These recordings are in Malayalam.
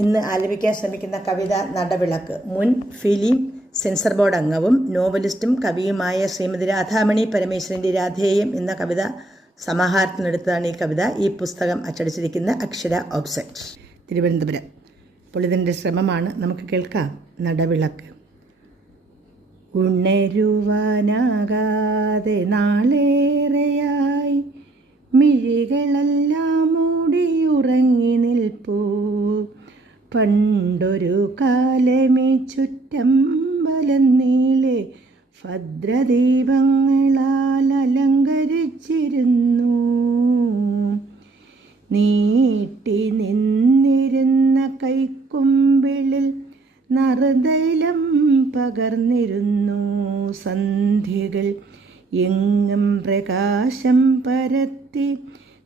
ഇന്ന് ആലപിക്കാൻ ശ്രമിക്കുന്ന കവിത നടവിളക്ക്. മുൻ ഫിലിം സെൻസർ ബോർഡ് അംഗവും നോവലിസ്റ്റും കവിയുമായ ശ്രീമതി രാധാമണി പരമേശ്വരൻ്റെ രാധേയം എന്ന കവിത സമാഹാരത്തിനെടുത്തതാണ് ഈ കവിത. ഈ പുസ്തകം അച്ചടിച്ചിരിക്കുന്ന അക്ഷര ഓബ്സെറ്റ്, തിരുവനന്തപുരം. അപ്പോൾ ഇതിൻ്റെ ശ്രമമാണ്. നമുക്ക് കേൾക്കാം. നടവിളക്ക്. ഉണരുവാനാകാതെ നാളേറെയായി മിഴികളെല്ലാം മൂടിയുറങ്ങി നിൽപ്പൂ. പണ്ടൊരു കാലമേ ചുറ്റമ്പലം നീളെ ഭദ്രദീപങ്ങളാൽ അലങ്കരിച്ചിരുന്നു. നീട്ടി നിന്നിരുന്ന കൈക്കുമ്പിളിൽ നറുതൈലം പകർന്നിരുന്നു. സന്ധ്യകൾ എങ്ങും പ്രകാശം പരത്തി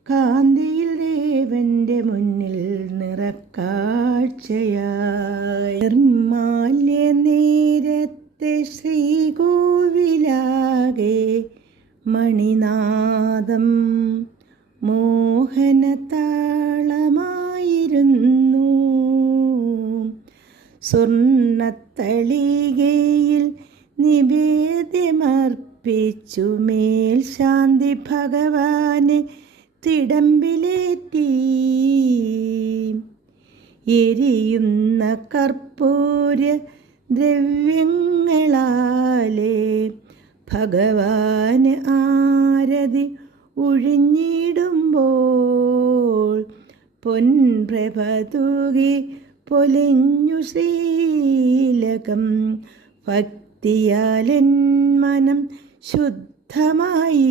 കാന്തിയിൽ ദേവന്റെ മുന്നിൽ നിറക്കാഴ്ചയായി. നിർമാല്യ നേരത്തെ ശ്രീകോവിലാകെ മണിനാദം മോഹനതാളമായിരുന്നു. സ്വർണ്ണത്തളികയിൽ നിവേദ്യമർപ്പിച്ചു മേൽ ശാന്തി ഭഗവാനെ തിടമ്പിലേറ്റി. എരിയുന്ന കർപ്പൂര ദ്രവ്യങ്ങളാലെ ഭഗവാന് ആരതി ഒഴിഞ്ഞിടുമ്പോൾ പൊൻപ്രഭ തൂകി പൊലിഞ്ഞു ശ്രീലകം. ഭക്തിയാലെൻ മനം ശുദ്ധമായി.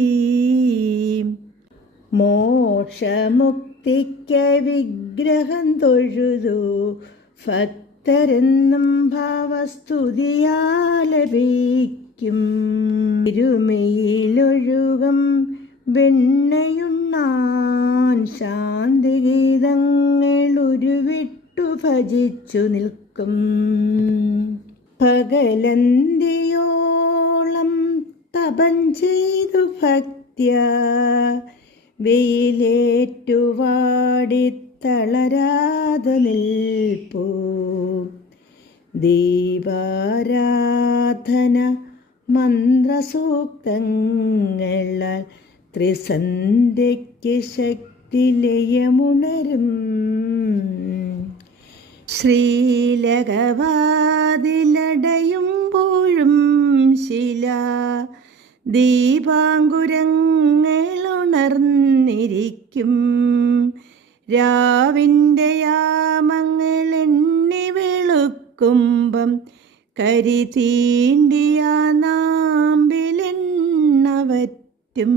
മോക്ഷമുക്തിക്ക് വിഗ്രഹം തൊഴുതു ഭക്തരെന്നും ഭാവസ്തുതിയാലപിക്കും. ഇരുമയിലൊഴുകും വെണ്ണയുണ്ണാൻ ശാന്തിഗീതങ്ങൾ ഉരുവിട്ടു ഭജിച്ചു നിൽക്കും. പകലന്തിയോളം തപം ചെയ്തു ഭക്ത്യാ വെയിലേറ്റുവാടി തളരാതെ നിൽപ്പൂ. ദീപാരാധന മന്ത്രസൂക്തങ്ങളാൽ ത്രിസന്ധ്യയ്ക്ക് ശക്തിലയമുണരും. ശ്രീലകവാതിലടയുമ്പോഴും ശിലാ ദീപാങ്കുരങ്ങളുണർന്നിരിക്കും. രാവിൻ്റെ യാമങ്ങൾ എണ്ണി വെളുക്കുമ്പം കരി തീണ്ടിയ നാമ്പിലെണ്ണവറ്റും.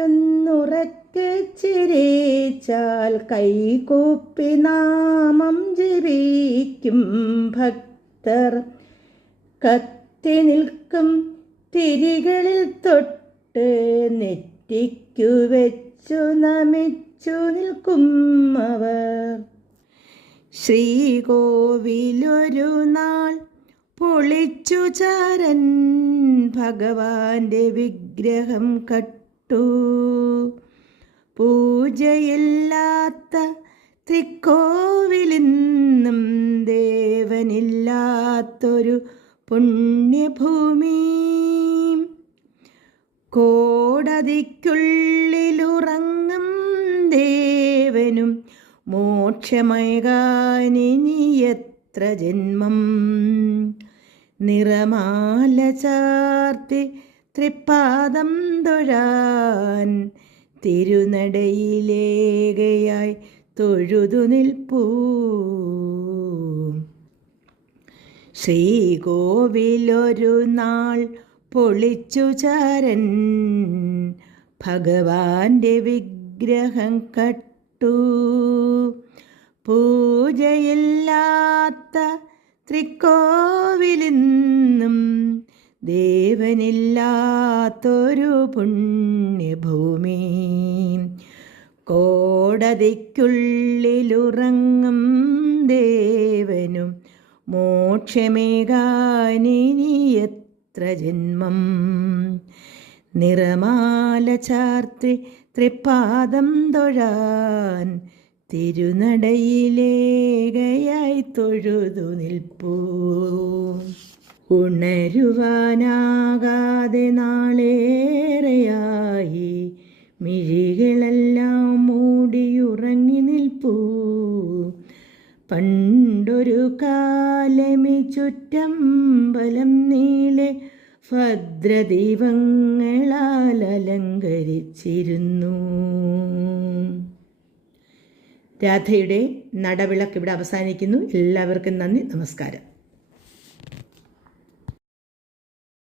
ഓട്ടുമണിയൊന്നുറക്കെ ചിരിച്ചാൽ കൈകൂപ്പി നാമം ജപിക്കും ഭക്തർ. കത്തി നിൽക്കും തിരികളിൽ തൊട്ട് നെറ്റിക്കു വെച്ചു നമിച്ചു നിൽക്കും അവർ. ശ്രീകോവിലൊരു നാൾ പൊളിച്ചു ചാരൻ ഭഗവാന്റെ വിഗ്രഹം കട്ടു. പൂജയില്ലാത്ത തൃക്കോവിലിന്നും ദേവനില്ലാത്തൊരു പുണ്യഭൂമി. കോടതിക്കുള്ളിലുറങ്ങും ദേവനും മോക്ഷമേകാനിനിയെത്ര ജന്മം. നിറമാല ചാർത്തി തൃപ്പാദം തൊഴാൻ തിരുനടയിലേകയായി തൊഴുതു നിൽപ്പൂ. ശ്രീകോവിലൊരു നാൾ പൊളിച്ചു ചാരൻ ഭഗവാന്റെ വിഗ്രഹം കട്ടു. പൂജയില്ലാത്ത തൃക്കോവിലിന്നും ദേവനില്ലാത്തൊരു പുണ്യഭൂമി. കോടതിക്കുള്ളിലുറങ്ങും ദേവനും മോക്ഷമേകാനിനിയെത്ര ജന്മം. നിറമാല ചാർത്തി തൃപ്പാദം തൊഴാൻ തിരുനടയിലേകയായി തൊഴുതു നിൽപ്പൂ. ഉണരുവാനാകാതെ നാളേറെയായി മിഴികളെല്ലാം മൂടിയുറങ്ങി നിൽപ്പൂ. പണ്ടൊരു കാലമി ചുറ്റമ്പലം നീളെ ഭദ്രദീപങ്ങളാൽ അലങ്കരിച്ചിരുന്നു. രാധയുടെ നടവിളക്ക് ഇവിടെ അവസാനിക്കുന്നു. എല്ലാവർക്കും നന്ദി, നമസ്കാരം.